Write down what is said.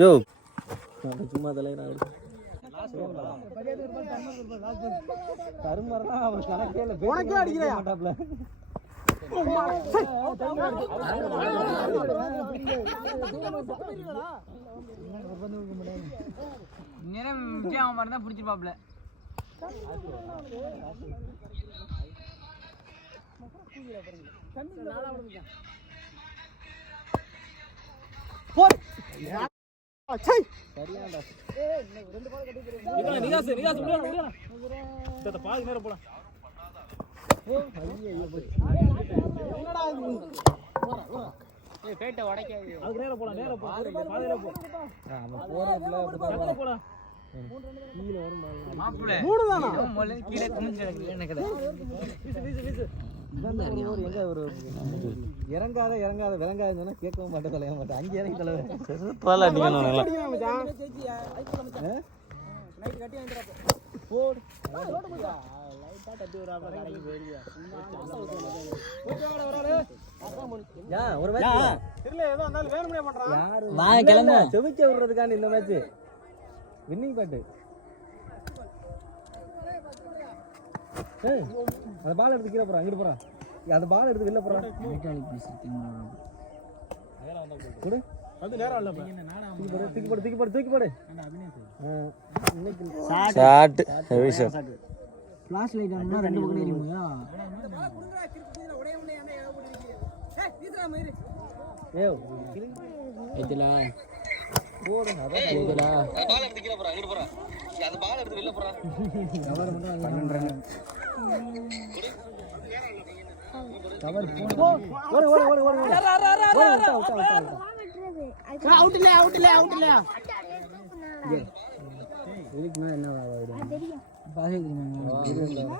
யோ சும்மா தலையில கருமரனா அவர் கணக்கே இல்ல உனக்கே அடிக்கலையா மாட்டாப்ல நேரம் விஜய் மாதிரி தான் பிடிச்சிருப்பாப்ல பாதி நேரம் போலாம் பேட்டை உடைக்காது அதுக்கு நேரம் போலாம் நேரம் போலாம் கீழே வரும் மாப்பிள்ளை கீழே குமிஞ்சு கிடக்குது எனக்கு எங்க ஒரு இறங்காத விளங்காதுன்னு சொன்னா கேட்கவும் மாட்டேன் தலைய மாட்டேன் அங்கே இறங்கி தலைவர் செவிக்க விடுறதுக்கான இந்த மேட்ச் வின்னிங் பேட்டு அந்த பால் எடுத்து கீழே போறான் அங்கிட்டு போறான் அந்த பால் எடுத்து வெளில போறான் கொடு அது நேரா இல்ல தூக்கி போடு shot heavy shot flash light ஆனா ரெண்டு பக்கம் எரியுமா ஏய் இதுல போடு அத இதுல பால் எடுத்து கீழே போறான் அங்கிட்டு போறான் அந்த பால் எடுத்து வெளில போறான் கவர் மட்டும் 12 ரன் கவர் ஓடு அவுட் இல்ல இதுக்கு மேல என்ன தெரியும் பாஸ் தெரியுமா